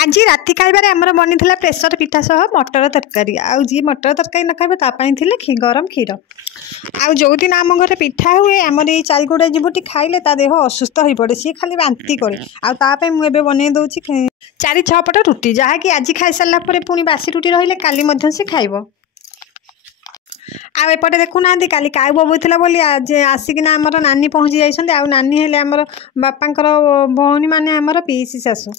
आज राति खाइबार आमर बनी प्रेसर पिठा सह मटर तरकारी आउ जी मटर तरकारी न खाइबे तापाई थिले गरम क्षीर आउ जो दिन आम घर पिठा हुए आमर ये चारिगोड़ा जीवटी खाइले ता देह असुस्थ हो पड़े सी खाली बांती करे आउ मुझे बन दूसरी 4-6 पट रुटी जहाँकि आज खाई सारा पुणी बासी रुटी रही काली से खाइब आउपटे देखुना काली काऊ बबूला बोली आज आसिकिना आमर नानी पहुँची जाइए आउ नानी हेले आमर बापांकर भौणी माने आमर पीसी शाशु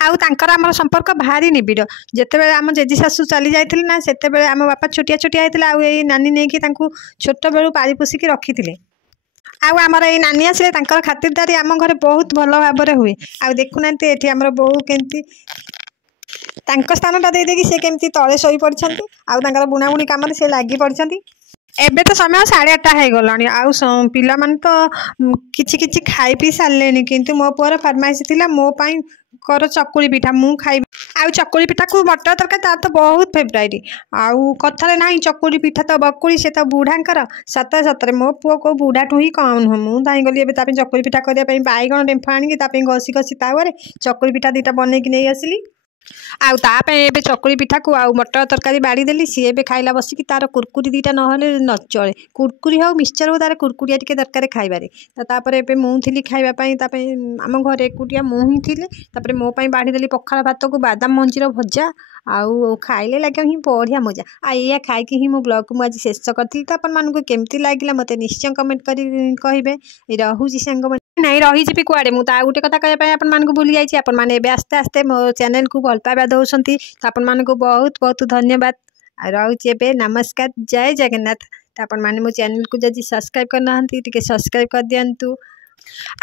आउ तांकर आमर संपर्क भारी निबिड़ जितेबाला आम जेजी शाशु चली जाइए ना से आम बापा छोटिया छोटिया होता आउ ये नानी नहीं छोट बेलू पारी पोषिकी रखी थे आउ आमर ये नानी आसिले तांकर खातिरदारी आम घर बहुत भल भाव हुए आउ देखुना ये आमर बोहू केमती स्थानटा देदेकि सी केमती तले शोई पड़छंती आउ तांकर बुणाबुणी काम से लगी पड़छंती एबे तो समय 8:30 हो गलानी आउ पिला माने तो किछि किछि खाई पी सारलेनी किंतु मो पुअर फरमाइश थिला मो पाई कर चकुली पिठा मु खाई आउ चकुली पिठा को मटर तरकारी तार तो बहुत फेवराइट आउ कथारे ना चकुली पिठा तो बकुली से तो बुढ़ाकर सतरे सतरे मो पुओ को बुढ़ाठू ही कम नुह मुझे दाई गली एवं चकुली पिठा करने बैगण डेम्फ आनिकी घसी घसी तावे चकुली पिठा 2टा बनईकी नहीं आसिली आउ तापे चकुली पिठा को आउ मटर तरकारी बाड़ी देली सी ए खाइला बसिकी तार कुरकुरी 2टा नहले न चले कुरकुरी हो मिक्सचर हो तार कुरकुरिया टिके दरकार खाइबारे तापर मुझे खाइबापी आम घर एकुटिया मुही थी मो बाढ़ी देली पखाड़ भात को बादाम मंजीर भजा आउ खाइले लगे ही बढ़िया मजा या खाइकी ही मो ब्लॉग को मुझे शेष करी तो आपको केमती लगे मत निश्चय कमेंट कर कहे रोचे सांग नहीं रही कुआड़े मुझे आ गोटे कथा कहवाई आपको भूली जाइए आस्ते आस्ते मो चैनल को भल पाइबा दौरान तो आपण को बहुत बहुत धन्यवाद रोचे नमस्कार जय जगन्नाथ तो आपण मैंने मो चैनल को जब सब्सक्राइब करना सब्सक्राइब कर दिंतु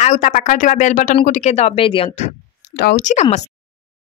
आउ ता पाखर बेल बटन को टिके दबाई दिंतु रोचे नमस्कार।